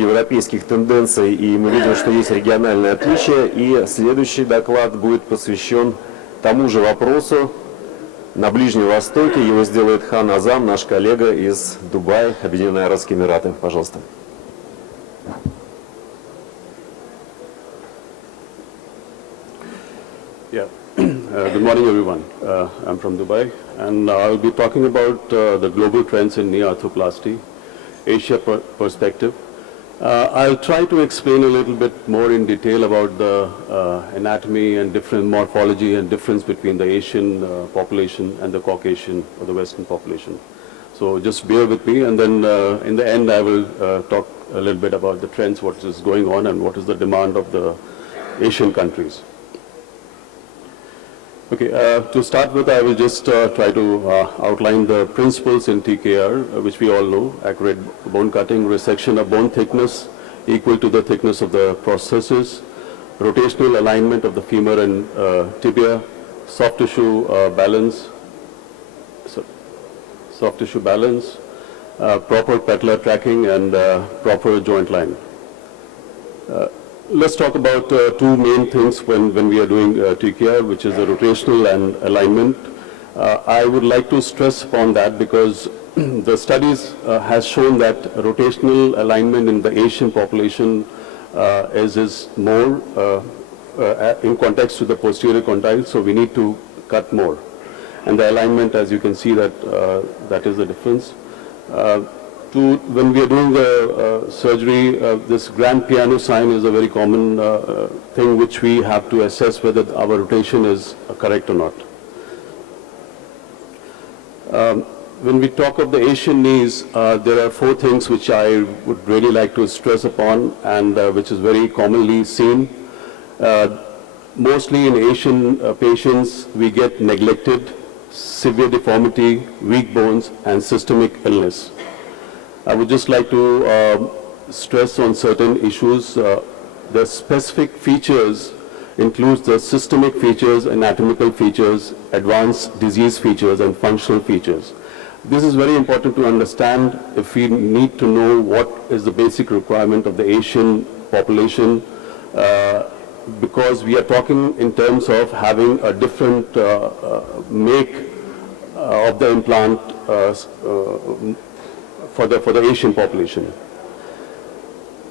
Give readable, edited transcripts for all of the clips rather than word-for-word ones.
европейских тенденций, и мы видим, что есть региональные отличия. И следующий доклад будет посвящен тому же вопросу на Ближнем Востоке. Его сделает Хан Азам, наш коллега из Дубая, Объединенные Арабские Эмираты. Пожалуйста. Good morning, everyone. I'm from Dubai, and I'll be talking about the global trends in knee arthroplasty, Asia perspective. I'll try to explain a little bit more in detail about the anatomy and different morphology and difference between the Asian population and the Caucasian or the Western population. So just bear with me, and then in the end I will talk a little bit about the trends, what is going on and what is the demand of the Asian countries. Okay, to start with, I will just try to outline the principles in TKR, which we all know: accurate bone cutting, resection of bone thickness equal to the thickness of the processes, rotational alignment of the femur and tibia, soft tissue balance, proper patellar tracking, and proper joint line. Let's talk about two main things when we are doing TKR, which is the rotational and alignment. I would like to stress upon that because the studies has shown that rotational alignment in the Asian population is more in context to the posterior condyle, so we need to cut more. And the alignment, as you can see, that is the difference. When we are doing the surgery, this grand piano sign is a very common thing which we have to assess whether our rotation is correct or not. When we talk of the Asian knees, there are four things which I would really like to stress upon, and which is very commonly seen. Mostly in Asian patients, we get neglected, severe deformity, weak bones, and systemic illness. I would just like to stress on certain issues. The specific features includes the systemic features, anatomical features, advanced disease features, and functional features. This is very important to understand if we need to know what is the basic requirement of the Asian population, because we are talking in terms of having a different make of the implant for the Asian population.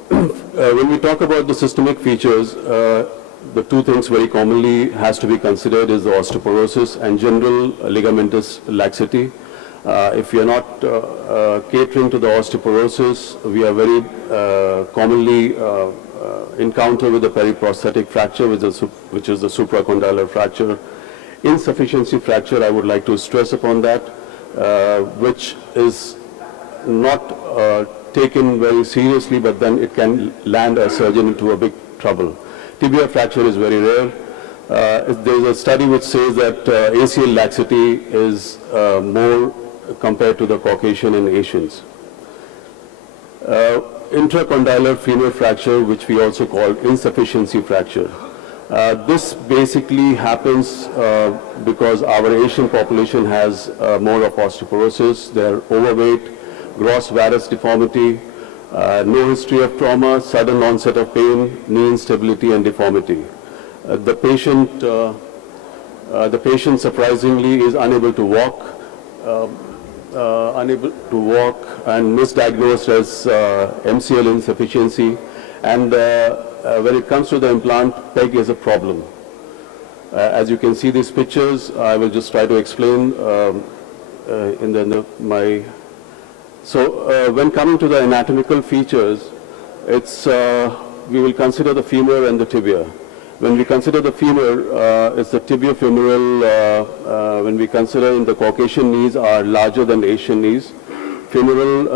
When we talk about the systemic features, the two things very commonly has to be considered is the osteoporosis and general ligamentous laxity. If we are not catering to the osteoporosis, we are very commonly encounter with the periprosthetic fracture, which is the supracondylar fracture. Insufficiency fracture, I would like to stress upon that, which is not taken very seriously, but then it can land a surgeon into a big trouble. Tibia fracture is very rare. There is a study which says that ACL laxity is more compared to the Caucasian and Asians. Intracondylar femur fracture, which we also call insufficiency fracture. This basically happens because our Asian population has more of osteoporosis. They are overweight, gross varus deformity, no history of trauma, sudden onset of pain, knee instability and deformity. The patient surprisingly is unable to walk and misdiagnosed as MCL insufficiency, and when it comes to the implant, PEG is a problem. As you can see these pictures, I will just try to explain when coming to the anatomical features, we will consider the femur and the tibia. When we consider the femur, it's the tibiofemoral, when we consider in the Caucasian knees are larger than the Asian knees. Femoral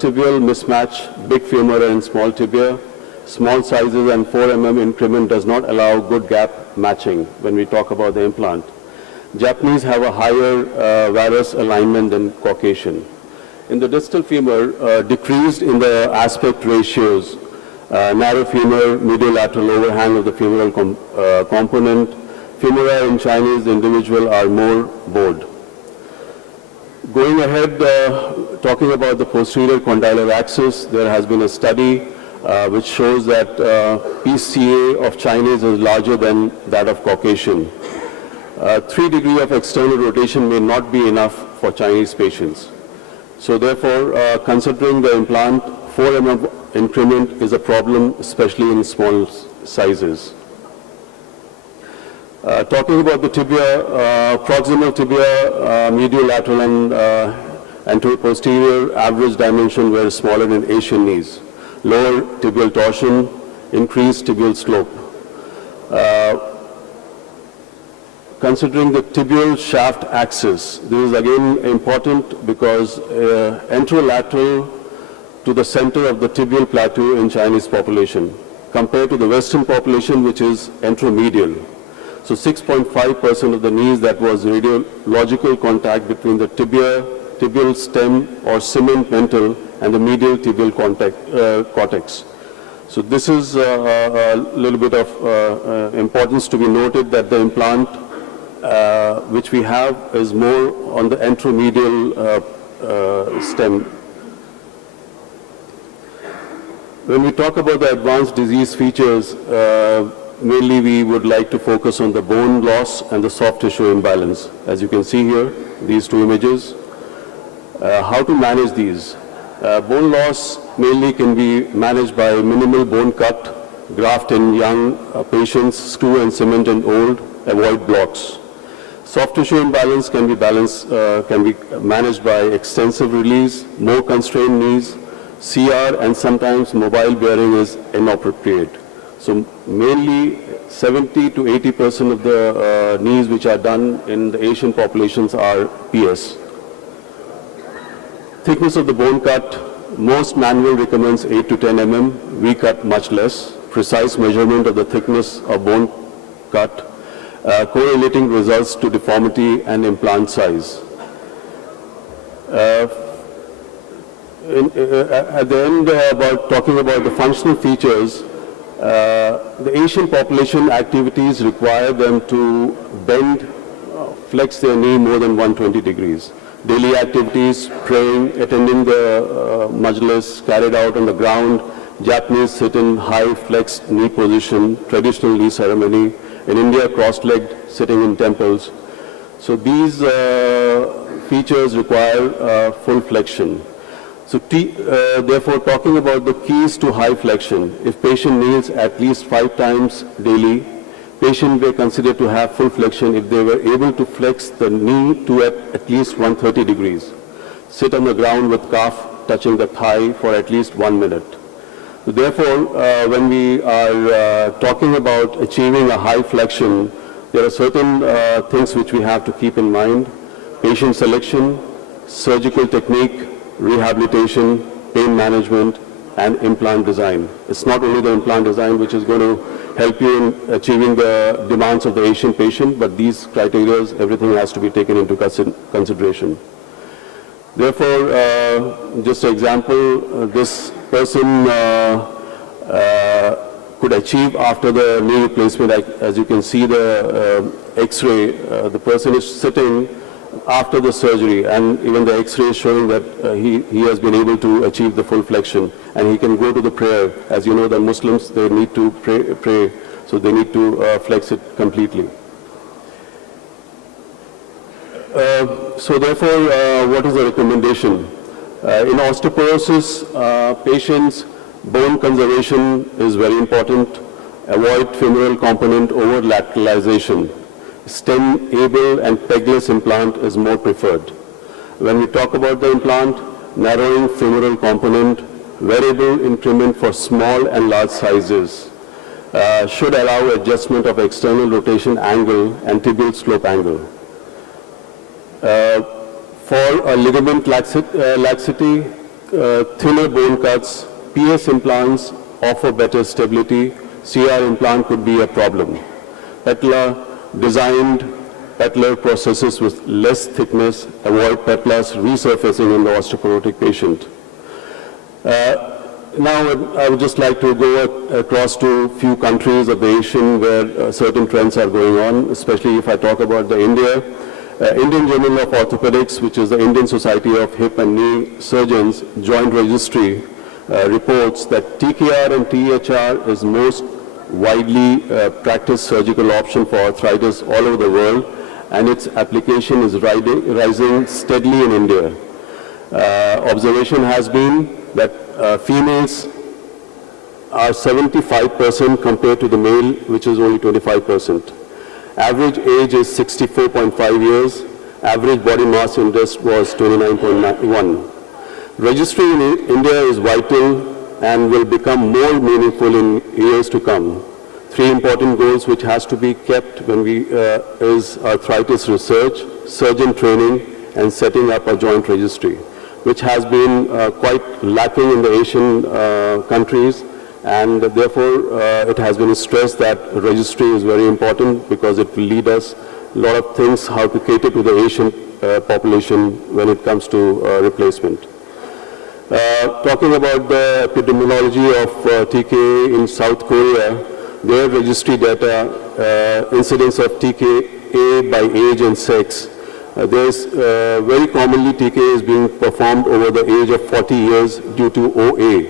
tibial mismatch, big femur and small tibia. Small sizes and 4 mm increment does not allow good gap matching when we talk about the implant. Japanese have a higher varus alignment than Caucasian. In the distal femur, decreased in the aspect ratios, narrow femur, medial lateral overhang of the femoral component. Femora in Chinese individual are more bowed. Going ahead, talking about the posterior condylar axis, there has been a study which shows that PCA of Chinese is larger than that of Caucasian. 3 degrees of external rotation may not be enough for Chinese patients. So therefore, considering the implant, 4 mm increment is a problem, especially in small sizes. Talking about the tibia, proximal tibia, medial, lateral, and anterior-posterior average dimension were smaller in Asian knees. Lower tibial torsion, increased tibial slope. Considering the tibial shaft axis, this is again important because anterolateral to the center of the tibial plateau in Chinese population compared to the Western population, which is anteromedial. So 6.5% of the knees, that was radiological contact between the tibial stem or cement mental and the medial tibial cortex. So this is a little bit of importance to be noted, that the implant which we have is more on the anteromedial stem. When we talk about the advanced disease features, mainly we would like to focus on the bone loss and the soft tissue imbalance. As you can see here, these two images. How to manage these? Bone loss mainly can be managed by minimal bone cut, graft in young patients, screw and cement in old, avoid blocks. Soft tissue imbalance can be managed by extensive release, more constrained knees, CR, and sometimes mobile bearing is inappropriate. So mainly 70 to 80% of the knees which are done in the Asian populations are PS. Thickness of the bone cut, most manual recommends 8 to 10 mm, we cut much less. Precise measurement of the thickness of bone cut, correlating results to deformity and implant size. At the end, about talking about the functional features, the Asian population activities require them to bend, flex their knee more than 120 degrees. Daily activities, praying, attending the majlis carried out on the ground. Japanese sit in high flexed knee position, traditional knee ceremony. In India, cross-legged, sitting in temples. So these features require full flexion. So therefore, talking about the keys to high flexion, if patient kneels at least 5 times daily, patient may consider to have full flexion if they were able to flex the knee to at least 130 degrees. Sit on the ground with calf touching the thigh for at least 1 minute. So therefore, when we are talking about achieving a high flexion, there are certain things which we have to keep in mind. Patient selection, surgical technique, rehabilitation, pain management, and implant design. It's not only the implant design which is going to help you in achieving the demands of the Asian patient, but these criteria, everything has to be taken into consideration. Therefore, just an example, this person could achieve after the knee replacement. As you can see the X-ray, the person is sitting after the surgery, and even the X-ray is showing that he has been able to achieve the full flexion, and he can go to the prayer. As you know, the Muslims, they need to pray, so they need to flex it completely. So therefore, what is the recommendation? In osteoporosis, patients, bone conservation is very important. Avoid femoral component over lateralization. Stem-able and pegless implant is more preferred. When we talk about the implant, narrowing femoral component, variable increment for small and large sizes, should allow adjustment of external rotation angle and tibial slope angle. For a ligament laxity, thinner bone cuts, PS implants offer better stability. CR implant could be a problem. Patellar designed patellar processes with less thickness, avoid patellar's resurfacing in the osteoporotic patient. Now I would just like to go across to a few countries of the Asian where certain trends are going on, especially if I talk about the India. Indian Journal of Orthopedics, which is the Indian Society of Hip and Knee Surgeons joint registry, reports that TKR and THR is most widely practiced surgical option for arthritis all over the world, and its application is rising steadily in India. Observation has been that females are 75% compared to the male, which is only 25%. Average age is 64.5 years. Average body mass index was 29.1. Registry in India is vital and will become more meaningful in years to come. Three important goals which has to be kept when we is arthritis research, surgeon training, and setting up a joint registry, which has been quite lacking in the Asian countries, and therefore it has been stressed that registry is very important because it will lead us a lot of things how to cater to the Asian population when it comes to replacement. Talking about the epidemiology of TKA in South Korea, their registry data, incidence of TKA by age and sex, there's very commonly TKA is being performed over the age of 40 years due to OA,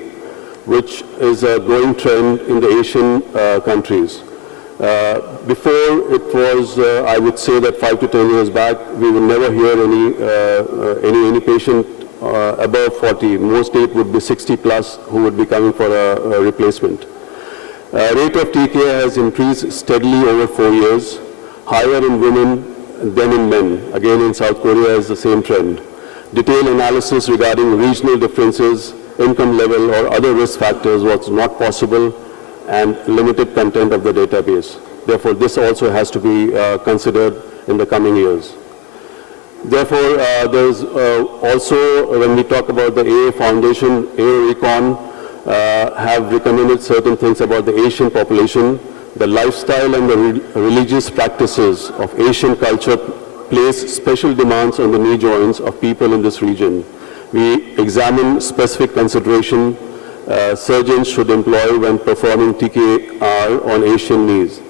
which is a growing trend in the Asian countries. Before it was, I would say that 5 to 10 years back, we would never hear any patient above 40. Mostly it would be 60 plus who would be coming for a replacement. Rate of TKA has increased steadily over 4 years, higher in women than in men. Again, in South Korea is the same trend. Detailed analysis regarding regional differences, income level, or other risk factors was not possible, and limited content of the database. Therefore, this also has to be considered in the coming years. Therefore, there's also, when we talk about the AA Foundation, AA Recon have recommended certain things about the Asian population. The lifestyle and the religious practices of Asian culture place special demands on the knee joints of people in this region. We examine specific consideration surgeons should employ when performing TKR on Asian knees.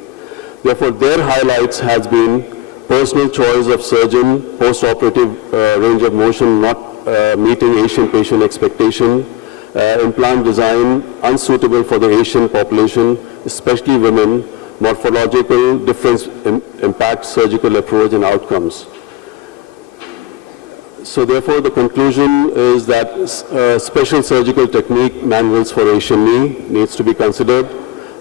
Therefore, their highlights has been personal choice of surgeon, post-operative range of motion not meeting Asian patient expectation, implant design unsuitable for the Asian population, especially women, morphological difference impact surgical approach and outcomes. So therefore, the conclusion is that special surgical technique manuals for Asian knee needs to be considered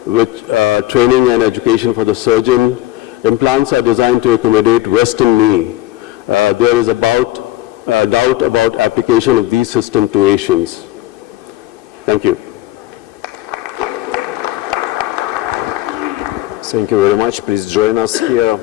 with training and education for the surgeon. Implants are designed to accommodate Western knee. There is doubt about application of these systems to Asians. Thank you. Thank you very much. Please join us here.